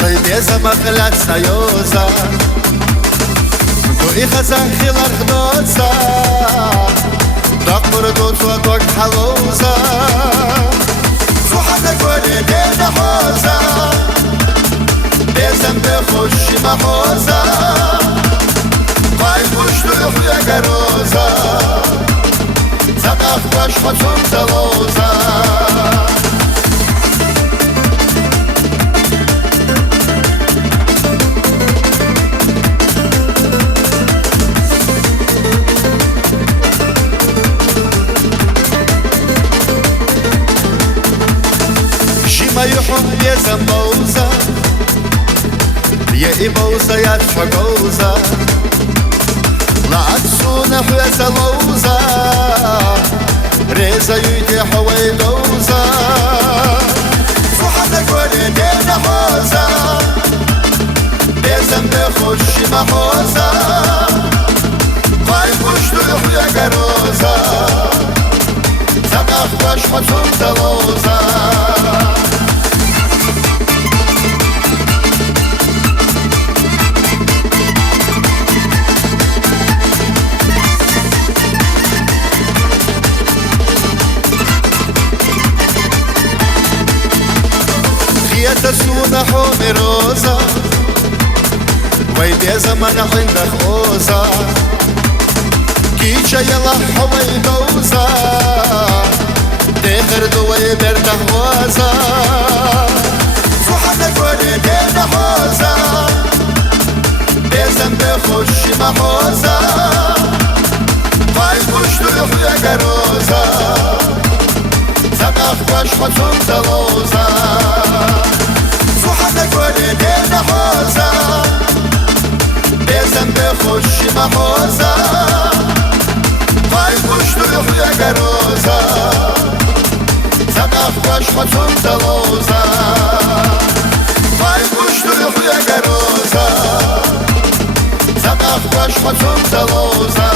Soybeza maqlat sayoza Doi khazan khilar khnoza Daqmur dotwa dok haloza Zuhana gole dena hoza Bezem be khoshi mahoza Qay pushtu ya garoza Zadaq bash khatum taloza ما يحب يا زموزة يا إبوزة يا تفقوزة لا تسونح يا زلوزة ريزة يدي حويلوزة فحنك ولدينا حوزة بيزم بخش محوزة قاي مشتوح يا قروزة زمخ باش حتم تلوزة تسونا حومي روزا ويدي زمن عندك خوزا كيشا يلا حوي دوزا تخر دوي برده وزا فحنك ولدينا حوزا بيزم بخش محوزا قاي مشتوح يا قروزا زمخ باش حتم تلوزا فحنك ولدينا حوزة بيزم بخش محوزة قاي مشتوح يا قروزة زمخ باش حتم تلوزة قاي مشتوح يا قروزة زمخ باش حتم تلوزة